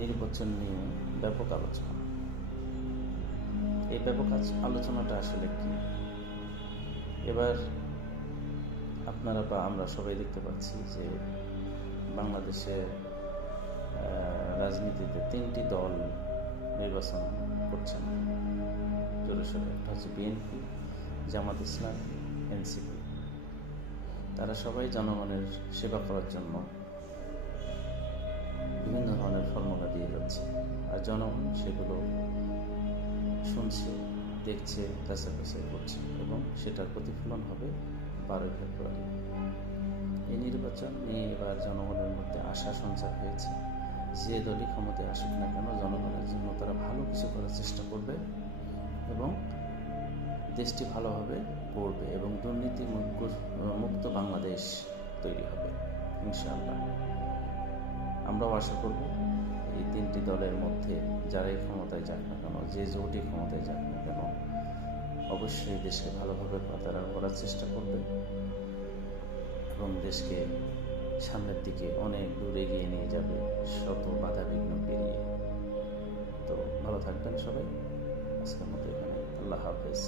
নির্বাচন নিয়ে ব্যাপক আলোচনা। এই ব্যাপক আলোচনাটা আসলে কি? এবার আপনারা বা আমরা সবাই দেখতে পাচ্ছি যে বাংলাদেশের রাজনীতিতে তিনটি দল নির্বাচন করছেন জোরে সোরে। একটা হচ্ছে বিএনপি, জামাত ইসলাম, এনসিপি। তারা সবাই জনগণের সেবা করার জন্য বিভিন্ন ধরনের ফর্মুলা দিয়ে যাচ্ছে, আর জনগণ সেগুলো শুনছে, দেখছে, যাচাই করছে, এবং সেটার প্রতিফলন হবে 12 ফেব্রুয়ারি। এই নির্বাচন নিয়ে এবার জনগণের মধ্যে আশা সঞ্চার হয়েছে। যে দলই ক্ষমতায় আসুক না কেন, জনগণের জন্য তারা ভালো কিছু করার চেষ্টা করবে এবং দেশটি ভালোভাবে গড়বে এবং দুর্নীতি মুক্ত বাংলাদেশ তৈরি হবে ইনশাআল্লাহ। আমরাও আশা করব এই তিনটি দলের মধ্যে যারাই ক্ষমতায় যাক না কেন, যে জোটই ক্ষমতায় যাক না কেন, অবশ্যই দেশকে ভালোভাবে তারা করার চেষ্টা করবে এবং দেশকে সামনের দিকে অনেক দূর এগিয়ে নিয়ে যাবে, শত বাধা বিঘ্ন পেরিয়ে। তো ভালো থাকবেন সবাই। আজকের মতো এখানে, আল্লাহ হাফেজ।